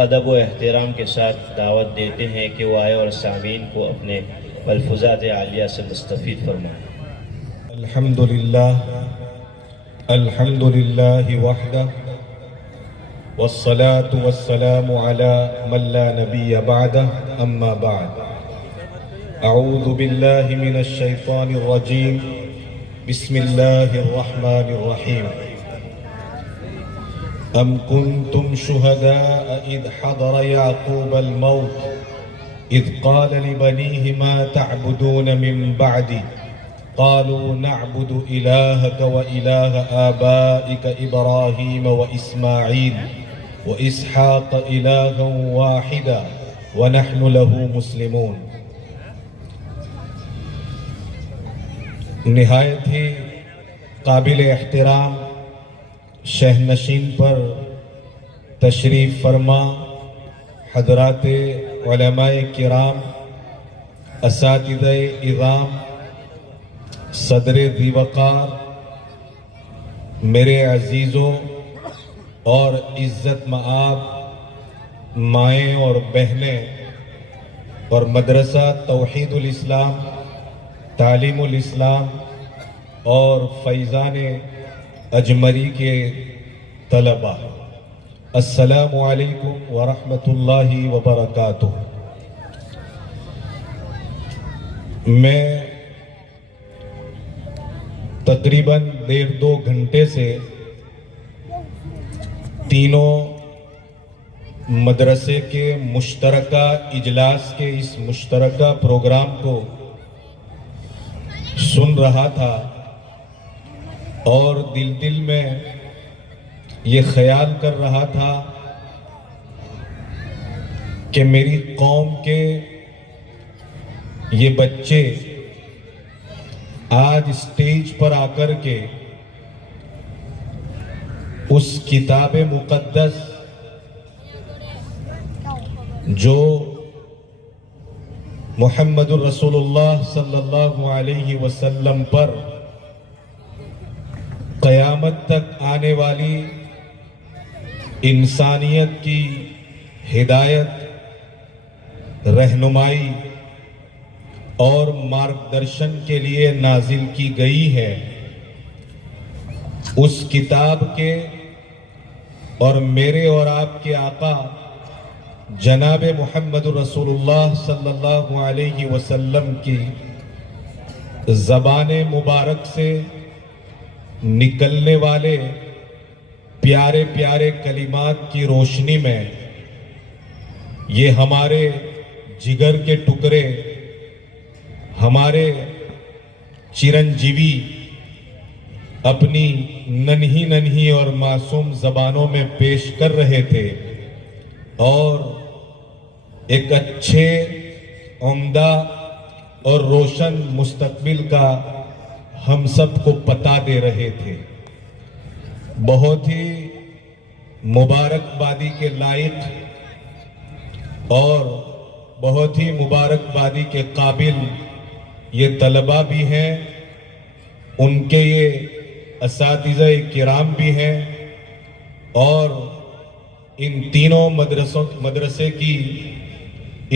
ادب و احترام کے ساتھ دعوت دیتے ہیں کہ وہ آئے اور سامعین کو اپنے ملفوظات عالیہ سے مستفید فرمائیں۔ الحمد للہ وحدہ والصلاة والسلام على من لا نبی بعدہ اما بعد اعوذ باللہ من الشیطان الرجیم بسم اللہ الرحمن الرحیم ام کنتم شہداء اذ حضر یعقوب الموت اذ قال لبنیہ ما تعبدون من بعدی قالوا نعبد إلهك وإله آبائك إبراهيم وإسماعيل وإسحاق إلها واحدا ونحن له مسلمون۔ نہایت ہی قابل احترام شہنشین پر تشریف فرما حضرات علماء کرام، اساتذہ اعظام، صدر ذی وقار، میرے عزیزوں اور عزت مآب مائیں اور بہنیں، اور مدرسہ توحید الاسلام، تعلیم الاسلام اور فیضان اجمری کے طلباء، السلام علیکم ورحمۃ اللہ وبرکاتہ۔ میں تقریباً 1.5-2 گھنٹے سے تینوں مدرسے کے مشترکہ اجلاس کے اس مشترکہ پروگرام کو سن رہا تھا، اور دل میں یہ خیال کر رہا تھا کہ میری قوم کے یہ بچے آج اسٹیج پر آ کر کے اس کتاب مقدس جو محمد الرسول اللہ صلی اللہ علیہ وسلم پر قیامت تک آنے والی انسانیت کی ہدایت، رہنمائی اور مارگدرشن کے لیے نازل کی گئی ہے، اس کتاب کے اور میرے اور آپ کے آقا جناب محمد رسول اللہ صلی اللہ علیہ وسلم کی زبان مبارک سے نکلنے والے پیارے پیارے کلمات کی روشنی میں یہ ہمارے جگر کے ٹکڑے، ہمارے چرنجیوی اپنی ننھی اور معصوم زبانوں میں پیش کر رہے تھے، اور ایک اچھے، عمدہ اور روشن مستقبل کا ہم سب کو پتہ دے رہے تھے۔ بہت ہی مبارکبادی کے لائق اور بہت ہی مبارکبادی کے قابل یہ طلباء بھی ہیں، ان کے یہ اساتذہ کرام بھی ہیں، اور ان تینوں مدرسے کی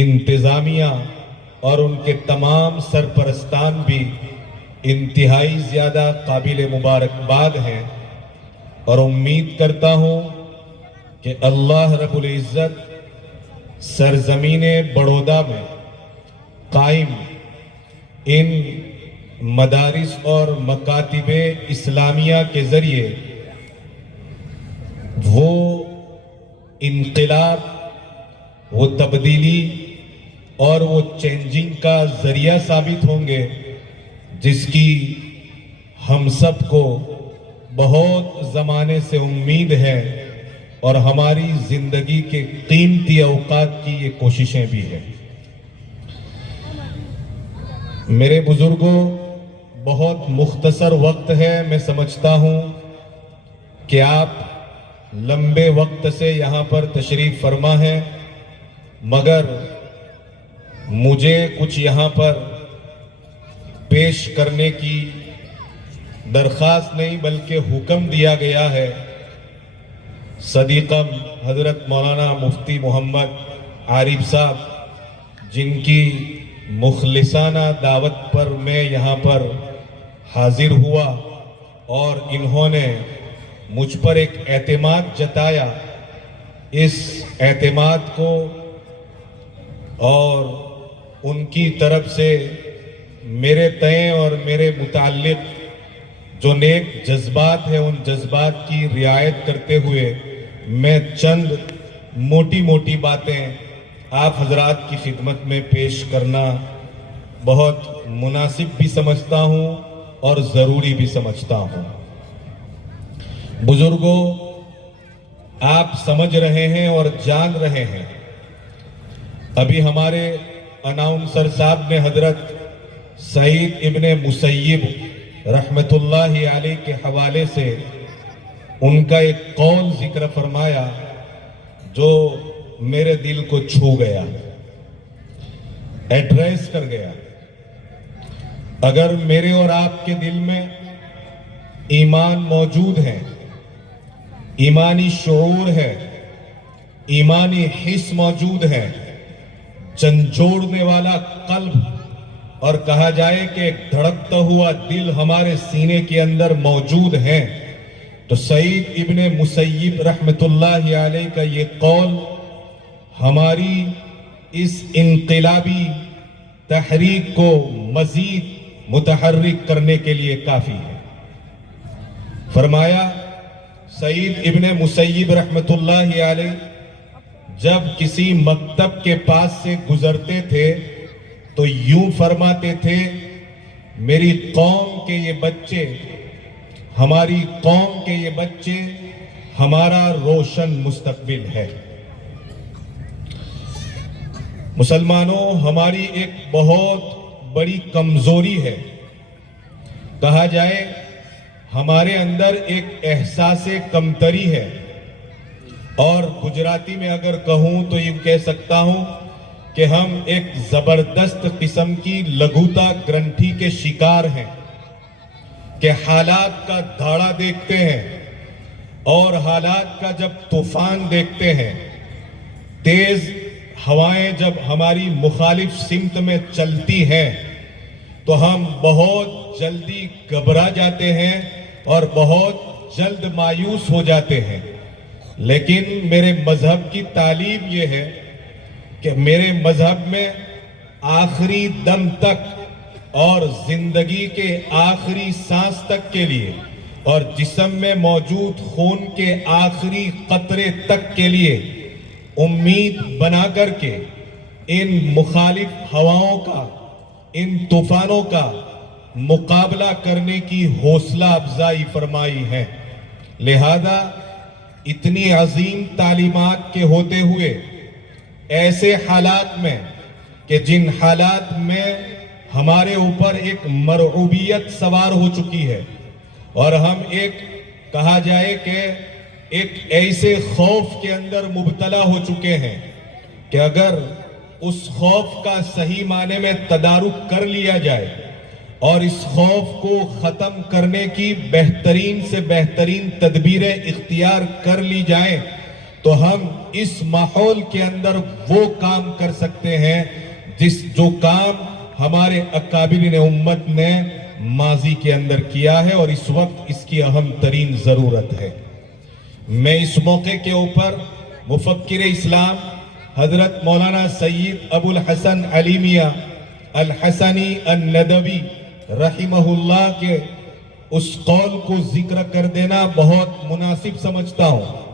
انتظامیہ اور ان کے تمام سرپرستان بھی انتہائی زیادہ قابل مبارکباد ہیں، اور امید کرتا ہوں کہ اللہ رب العزت سرزمین بڑودہ میں قائم ان مدارس اور مکاتب اسلامیہ کے ذریعے وہ انقلاب، وہ تبدیلی اور وہ چینجنگ کا ذریعہ ثابت ہوں گے جس کی ہم سب کو بہت زمانے سے امید ہے، اور ہماری زندگی کے قیمتی اوقات کی یہ کوششیں بھی ہیں۔ میرے بزرگوں، بہت مختصر وقت ہے، میں سمجھتا ہوں کہ آپ لمبے وقت سے یہاں پر تشریف فرما ہیں، مگر مجھے کچھ یہاں پر پیش کرنے کی درخواست نہیں بلکہ حکم دیا گیا ہے صدیقم حضرت مولانا مفتی محمد عارف صاحب، جن کی مخلصانہ دعوت پر میں یہاں پر حاضر ہوا اور انہوں نے مجھ پر ایک اعتماد جتایا، اس اعتماد کو اور ان کی طرف سے میرے تئیں اور میرے متعلق جو نیک جذبات ہیں ان جذبات کی رعایت کرتے ہوئے میں چند موٹی موٹی باتیں آپ حضرات کی خدمت میں پیش کرنا بہت مناسب بھی سمجھتا ہوں اور ضروری بھی سمجھتا ہوں۔ بزرگوں، آپ سمجھ رہے ہیں اور جان رہے ہیں، ابھی ہمارے اناؤنسر صاحب نے حضرت سعید ابن مسیب رحمت اللہ علیہ کے حوالے سے ان کا ایک قول ذکر فرمایا جو میرے دل کو چھو گیا، ایڈریس کر گیا۔ اگر میرے اور آپ کے دل میں ایمان موجود ہے، ایمانی شعور ہے، ایمانی حس موجود ہے، جھنجھوڑنے والا قلب، اور کہا جائے کہ ایک دھڑکتا ہوا دل ہمارے سینے کے اندر موجود ہے، تو سعید ابن مسیب رحمت اللہ علیہ کا یہ قول ہماری اس انقلابی تحریک کو مزید متحرک کرنے کے لیے کافی ہے۔ فرمایا سعید ابن مسیب رحمت اللہ علیہ جب کسی مکتب کے پاس سے گزرتے تھے تو یوں فرماتے تھے، میری قوم کے یہ بچے، ہماری قوم کے یہ بچے ہمارا روشن مستقبل ہے۔ مسلمانوں، ہماری ایک بہت بڑی کمزوری ہے، کہا جائے ہمارے اندر ایک احساس کمتری ہے، اور گجراتی میں اگر کہوں تو یہ کہہ سکتا ہوں کہ ہم ایک زبردست قسم کی لگوتا گرنٹھی کے شکار ہیں کہ حالات کا دھاڑا دیکھتے ہیں اور حالات کا جب طوفان دیکھتے ہیں، تیز ہوائیں جب ہماری مخالف سمت میں چلتی ہیں تو ہم بہت جلدی گھبرا جاتے ہیں اور بہت جلد مایوس ہو جاتے ہیں۔ لیکن میرے مذہب کی تعلیم یہ ہے کہ میرے مذہب میں آخری دم تک اور زندگی کے آخری سانس تک کے لیے اور جسم میں موجود خون کے آخری قطرے تک کے لیے امید بنا کر کے ان مخالف ہواؤں کا، ان طوفانوں کا مقابلہ کرنے کی حوصلہ افزائی فرمائی ہے۔ لہذا اتنی عظیم تعلیمات کے ہوتے ہوئے ایسے حالات میں کہ جن حالات میں ہمارے اوپر ایک مرعوبیت سوار ہو چکی ہے اور ہم ایک کہا جائے کہ ایک ایسے خوف کے اندر مبتلا ہو چکے ہیں کہ اگر اس خوف کا صحیح معنی میں تدارک کر لیا جائے اور اس خوف کو ختم کرنے کی بہترین سے بہترین تدبیریں اختیار کر لی جائیں تو ہم اس ماحول کے اندر وہ کام کر سکتے ہیں جو کام ہمارے اکابرین امت نے ماضی کے اندر کیا ہے، اور اس وقت اس کی اہم ترین ضرورت ہے۔ میں اس موقع کے اوپر مفکر اسلام حضرت مولانا سید ابو الحسن علی میاں الحسنی الندوی رحمہ اللہ کے اس قول کو ذکر کر دینا بہت مناسب سمجھتا ہوں۔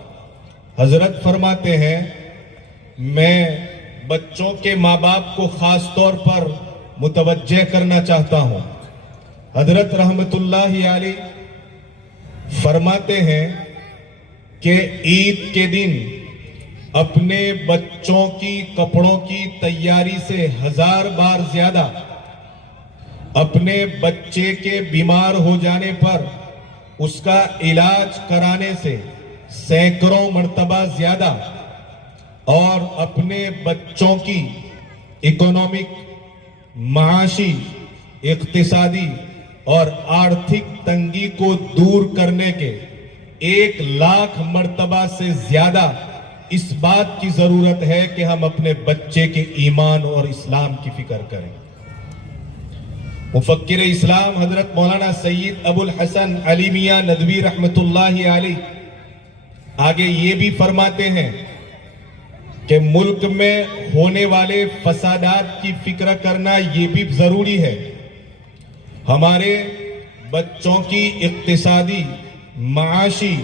حضرت فرماتے ہیں، میں بچوں کے ماں باپ کو خاص طور پر متوجہ کرنا چاہتا ہوں۔ حضرت رحمت اللہ علیہ فرماتے ہیں کہ عید کے دن اپنے بچوں کی کپڑوں کی تیاری سے 1000 بار زیادہ، اپنے بچے کے بیمار ہو جانے پر اس کا علاج کرانے سے سینکڑوں مرتبہ زیادہ، اور اپنے بچوں کی اکنامک، معاشی، اقتصادی اور آرتھک تنگی کو دور کرنے کے 1,00,000 مرتبہ سے زیادہ اس بات کی ضرورت ہے کہ ہم اپنے بچے کے ایمان اور اسلام کی فکر کریں۔ مفکر اسلام حضرت مولانا سید ابو الحسن علی میاں ندوی رحمت اللہ علیہ آگے یہ بھی فرماتے ہیں کہ ملک میں ہونے والے فسادات کی فکر کرنا یہ بھی ضروری ہے۔ ہمارے بچوں کی اقتصادی، معاشی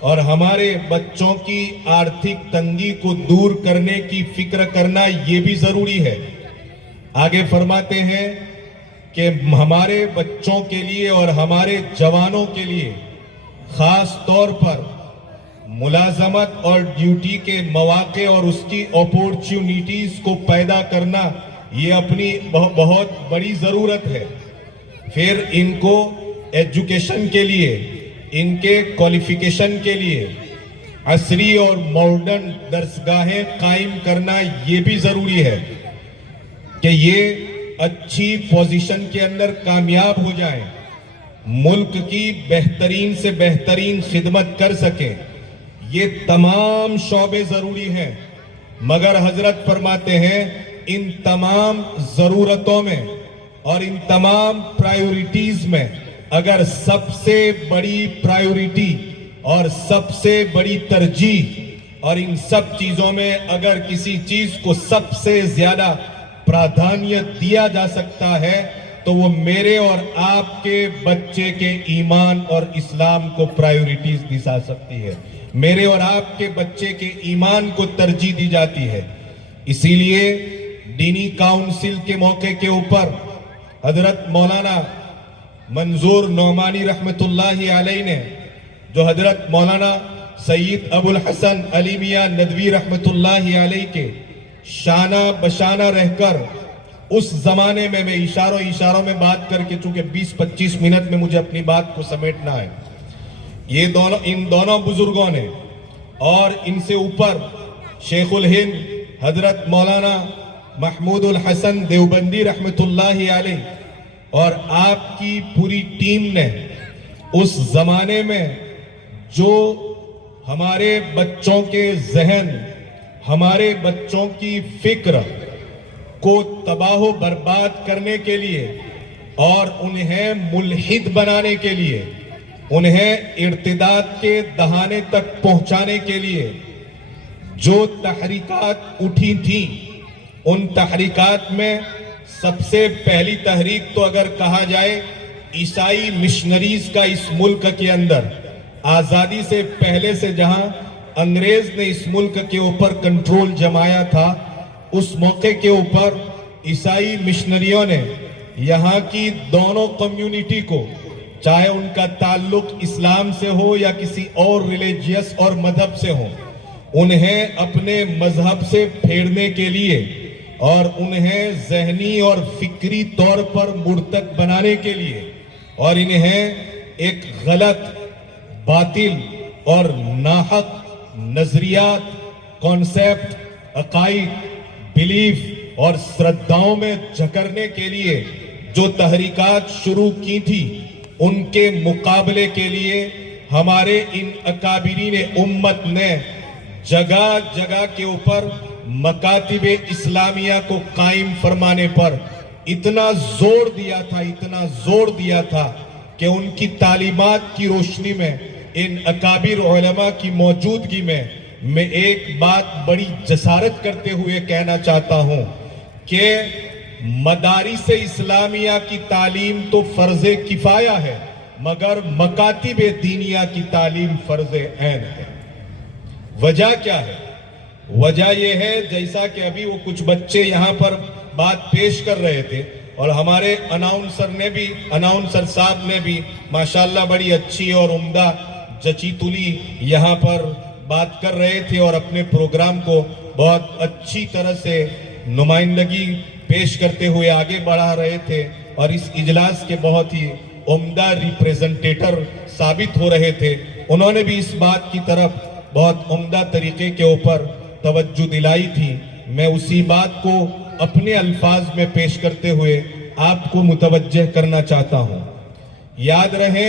اور ہمارے بچوں کی آرتھک تنگی کو دور کرنے کی فکر کرنا یہ بھی ضروری ہے۔ آگے فرماتے ہیں کہ ہمارے بچوں کے لیے اور ہمارے جوانوں کے لیے خاص طور پر ملازمت اور ڈیوٹی کے مواقع اور اس کی اپورچونیٹیز کو پیدا کرنا یہ اپنی بہت بڑی ضرورت ہے۔ پھر ان کو ایجوکیشن کے لیے، ان کے کوالیفیکیشن کے لیے عصری اور ماڈرن درسگاہیں قائم کرنا یہ بھی ضروری ہے کہ یہ اچھی پوزیشن کے اندر کامیاب ہو جائیں، ملک کی بہترین سے بہترین خدمت کر سکیں۔ یہ تمام شعبے ضروری ہیں، مگر حضرت فرماتے ہیں ان تمام ضرورتوں میں اور ان تمام پرائیورٹیز میں اگر سب سے بڑی پرائیورٹی اور سب سے بڑی ترجیح اور ان سب چیزوں میں اگر کسی چیز کو سب سے زیادہ پرادھانیت دیا جا سکتا ہے تو وہ میرے اور آپ کے بچے کے ایمان اور اسلام کو پرائیورٹیز دی جا سکتی ہے، میرے اور آپ کے بچے کے ایمان کو ترجیح دی جاتی ہے۔ اسی لیے دینی کاؤنسل کے موقع کے اوپر حضرت مولانا منظور نعمانی رحمت اللہ علیہ نے جو حضرت مولانا سید ابو الحسن علی میاں ندوی رحمت اللہ علیہ کے شانہ بشانہ رہ کر اس زمانے میں اشاروں میں بات کر کے، چونکہ 20-25 منٹ میں مجھے اپنی بات کو سمیٹنا ہے، ان دونوں بزرگوں نے اور ان سے اوپر شیخ الہند حضرت مولانا محمود الحسن دیوبندی رحمت اللہ علیہ اور آپ کی پوری ٹیم نے اس زمانے میں جو ہمارے بچوں کے ذہن، ہمارے بچوں کی فکر کو تباہ و برباد کرنے کے لیے اور انہیں ملحد بنانے کے لیے، انہیں ارتداد کے دہانے تک پہنچانے کے لیے جو تحریکات اٹھی تھیں، ان تحریکات میں سب سے پہلی تحریک تو اگر کہا جائے عیسائی مشنریز کا اس ملک کے اندر آزادی سے پہلے سے جہاں انگریز نے اس ملک کے اوپر کنٹرول جمایا تھا، اس موقع کے اوپر عیسائی مشنریوں نے یہاں کی دونوں کمیونٹی کو، چاہے ان کا تعلق اسلام سے ہو یا کسی اور ریلیجیس اور مذہب سے ہو، انہیں اپنے مذہب سے پھیرنے کے لیے اور انہیں ذہنی اور فکری طور پر مرتد بنانے کے لیے اور انہیں ایک غلط، باطل اور ناحق نظریات، کانسیپٹ، عقائد، بلیف اور سرداؤں میں جھکرنے کے لیے جو تحریکات شروع کی تھی، ان کے مقابلے کے لیے ہمارے ان اکابرین امت نے جگہ جگہ کے اوپر مکاتب اسلامیہ کو قائم فرمانے پر اتنا زور دیا تھا کہ ان کی تعلیمات کی روشنی میں، ان اکابر علماء کی موجودگی میں ایک بات بڑی جسارت کرتے ہوئے کہنا چاہتا ہوں کہ مدارس اسلامیہ کی تعلیم تو فرض کفایہ ہے، مگر مکاتب دینیہ کی تعلیم فرض عین ہے۔ وجہ کیا ہے؟ وجہ یہ ہے، جیسا کہ ابھی وہ کچھ بچے یہاں پر بات پیش کر رہے تھے اور ہمارے اناؤنسر صاحب نے بھی ماشاءاللہ بڑی اچھی اور عمدہ جچی تلی یہاں پر بات کر رہے تھے اور اپنے پروگرام کو بہت اچھی طرح سے نمائندگی پیش کرتے ہوئے آگے بڑھا رہے تھے اور اس اجلاس کے بہت ہی عمدہ ریپریزنٹیٹر ثابت ہو رہے تھے۔ انہوں نے بھی اس بات کی طرف بہت عمدہ طریقے کے اوپر توجہ دلائی تھی۔ میں اسی بات کو اپنے الفاظ میں پیش کرتے ہوئے آپ کو متوجہ کرنا چاہتا ہوں۔ یاد رہے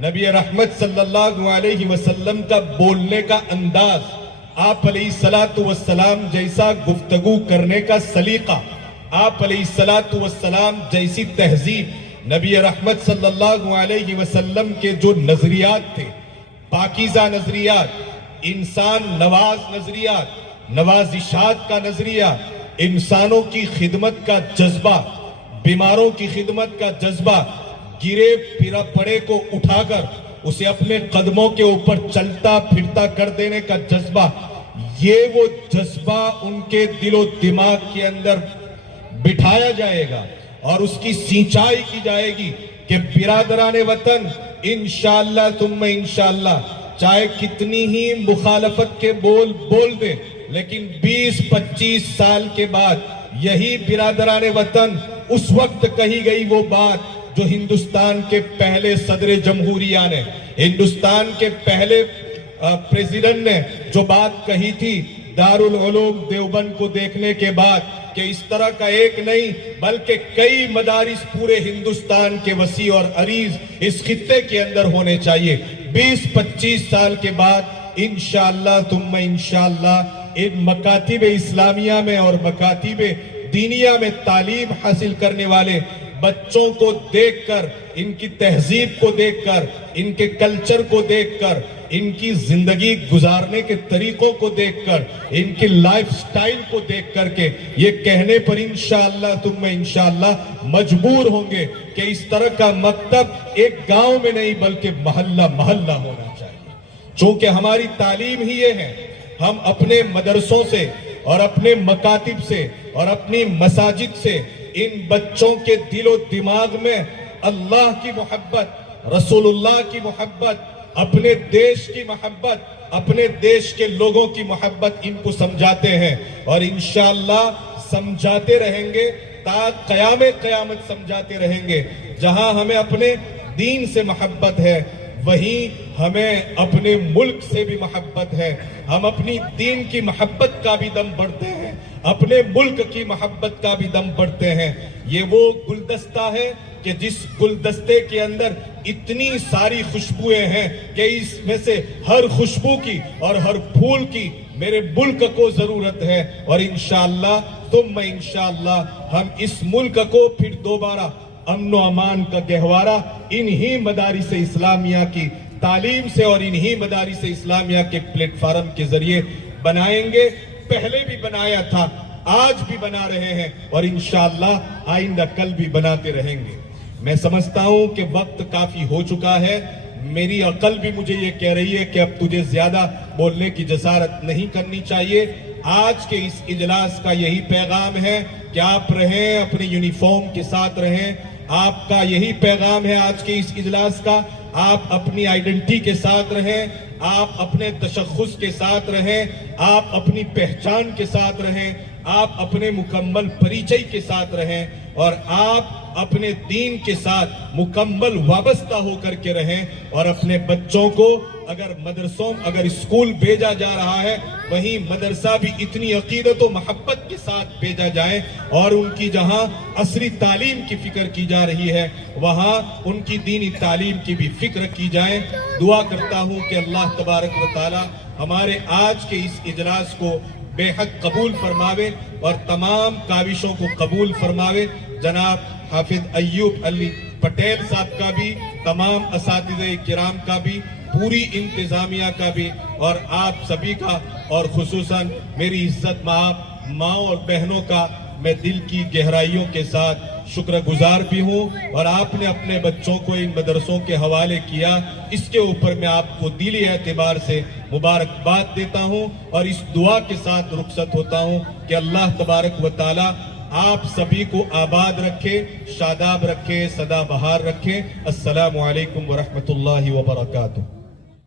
نبی رحمت صلی اللہ علیہ وسلم کا بولنے کا انداز، آپ علیہ الصلاۃ والسلام جیسا گفتگو کرنے کا سلیقہ، آپ علیہ الصلاۃ والسلام جیسی تہذیب، نبی رحمت صلی اللہ علیہ وسلم کے جو نظریات تھے، پاکیزہ نظریات، انسان نواز نظریات، نوازشات کا نظریہ، انسانوں کی خدمت کا جذبہ، بیماروں کی خدمت کا جذبہ، گرے پڑے کو اٹھا کر اسے اپنے قدموں کے اوپر چلتا پھرتا کر دینے کا جذبہ، یہ وہ جذبہ ان کے دل و دماغ کے اندر بٹھایا جائے گا اور اس کی سینچائی کی جائے گی کہ برادران وطن انشاءاللہ ثم انشاءاللہ چاہے کتنی ہی مخالفت کے بول دیں، لیکن 20-25 سال کے بعد یہی برادران وطن اس وقت کہی گئی وہ بات جو ہندوستان کے پہلے صدر جمہوریہ نے، ہندوستان کے پہلے پریزیڈنٹ نے جو بات کہی تھی دارالعلوم دیوبند کو دیکھنے کے بعد کہ اس طرح کا ایک نہیں بلکہ کئی مدارس پورے ہندوستان کے وسیع اور عریض اس خطے کے اندر ہونے چاہیے، 20-25 سال کے بعد انشاءاللہ ثم انشاءاللہ ان مکاتب اسلامیہ میں اور مکاتب دینیہ میں تعلیم حاصل کرنے والے بچوں کو دیکھ کر، ان کی تہذیب کو دیکھ کر، ان کے کلچر کو دیکھ کر، ان کی زندگی گزارنے کے طریقوں کو دیکھ کر، ان کی لائف سٹائل کو دیکھ کر کے یہ کہنے پر انشاءاللہ ثم انشاءاللہ مجبور ہوں گے کہ اس طرح کا مکتب ایک گاؤں میں نہیں بلکہ محلہ محلہ ہونا چاہیے، چونکہ ہماری تعلیم ہی یہ ہے، ہم اپنے مدرسوں سے اور اپنے مکاتب سے اور اپنی مساجد سے ان بچوں کے دل و دماغ میں اللہ کی محبت، رسول اللہ کی محبت، اپنے دیش کی محبت، اپنے دیش کے لوگوں کی محبت ان کو سمجھاتے ہیں اور انشاءاللہ سمجھاتے رہیں گے تا قیامت سمجھاتے رہیں گے۔ جہاں ہمیں اپنے دین سے محبت ہے وہیں ہمیں اپنے ملک سے بھی محبت ہے، ہم اپنی دین کی محبت کا بھی دم بڑھتے ہیں، اپنے ملک کی محبت کا بھی دم بڑھتے ہیں۔ یہ وہ گلدستہ ہے کہ جس گلدستے کے اندر اتنی ساری خوشبوئیں ہیں کہ اس میں سے ہر خوشبو کی اور ہر پھول کی میرے ملک کو ضرورت ہے، اور انشاءاللہ ثم انشاءاللہ ہم اس ملک کو پھر دوبارہ امن و امان کا گہوارہ انہی مدارس اسلامیہ کی تعلیم سے اور انہی مدارس اسلامیہ کے پلیٹ فارم کے ذریعے بنائیں گے۔ پہلے بھی بنایا تھا، آج بھی بنا رہے ہیں اور انشاءاللہ آئندہ کل بھی بناتے رہیں گے۔ میں سمجھتا ہوں کہ وقت کافی ہو چکا ہے، میری عقل بھی مجھے یہ کہہ رہی ہے کہ اب تجھے زیادہ بولنے کی جسارت نہیں کرنی چاہیے۔ آج کے اس اجلاس کا یہی پیغام ہے کہ آپ رہیں، اپنے یونیفارم کے ساتھ رہیں، آپ کا یہی پیغام ہے آج کے اس اجلاس کا، آپ اپنی آئیڈنٹی کے ساتھ رہیں، آپ اپنے تشخص کے ساتھ رہیں، آپ اپنی پہچان کے ساتھ رہیں، آپ اپنے مکمل پریچے کے ساتھ رہیں اور آپ اپنے دین کے ساتھ مکمل وابستہ ہو کر کے رہیں، اور اپنے بچوں کو اگر مدرسوں اگر اسکول بھیجا جا رہا ہے وہیں مدرسہ بھی اتنی عقیدت و محبت کے ساتھ بھیجا جائے، اور ان کی جہاں عصری تعلیم کی فکر کی جا رہی ہے وہاں ان کی دینی تعلیم کی بھی فکر کی جائے۔ دعا کرتا ہوں کہ اللہ تبارک و تعالی ہمارے آج کے اس اجلاس کو بے حد قبول فرماوے اور تمام کاوشوں کو قبول فرماوے۔ جناب حافظ ایوب علی پٹیل صاحب کا بھی، تمام اساتذہ کرام کا بھی، پوری انتظامیہ کا بھی، اور آپ سبھی کا، اور خصوصاً میری عزت ماں اور بہنوں کا میں دل کی گہرائیوں کے ساتھ شکر گزار بھی ہوں، اور آپ نے اپنے بچوں کو ان مدرسوں کے حوالے کیا، اس کے اوپر میں آپ کو دلی اعتبار سے مبارکباد دیتا ہوں اور اس دعا کے ساتھ رخصت ہوتا ہوں کہ اللہ تبارک و تعالی آپ سبھی کو آباد رکھے، شاداب رکھے، سدا بہار رکھے۔ السلام علیکم ورحمۃ اللہ وبرکاتہ۔